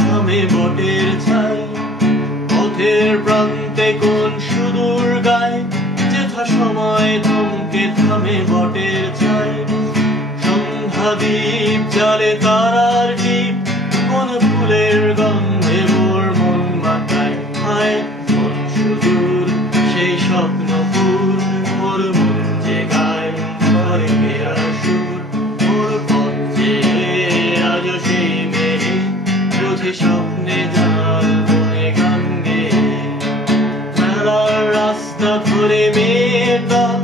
থামে বটের ছাই, পথের প্রান্তে কোন সুদূর গায় যেথা সময় থমকে থামে বটের ছাই। সন্ধ্যা দ্বীপ জালে তারার টিপ, কোন ফুলের গন্ধে মোর মন মাতায়। হায় কোন সুদূর সেই স্বপ্নপুর, মোর মন যে গায় ঘরে ফেরার সুর। মোর পথ যে আজ সেই মেয়ে বুঝি স্বপ্নে জাল বনে গান গেয়ে। মেলার রাস্তা ধরে মেয়ের দল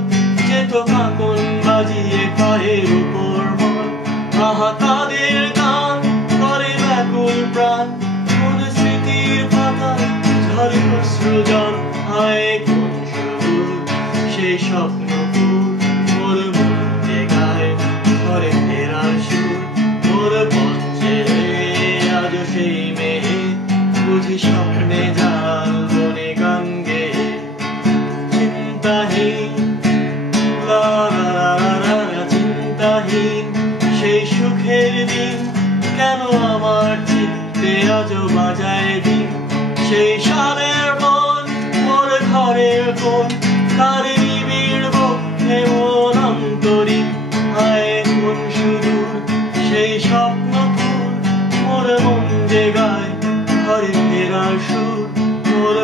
যেত কাকন বাজিয়ে পায়ের উপর মল। আহা তাদের গান করে ব্যাকুল প্রাণ, কোন স্মৃতির পাতা ঝরে অশ্রুজল। হায় কোন সুদূর সেই স্বপ্নপুর, মোর মন যে গায় ঘরে ফেরার সুর। মোর পথ ছেড়ে আজ সেই মেয়ে বুঝি স্বপ্নে জাল বনে গান গেয়ে। চিন্তাহীন লা লা লা লা লা, চিন্তাহীন সেই সুখের দিন কেন আমার চিত্তে আজও বাজায় দিন। সেই সালের মন মোর ঘরের কোণ, তার নিবিড় বক্ষে মন অন্তরীণ। হায় কোন সুদূর সেই স্বপ্নপুর, মোর মন যে গায় ঘরে ফেরার সুর। মোর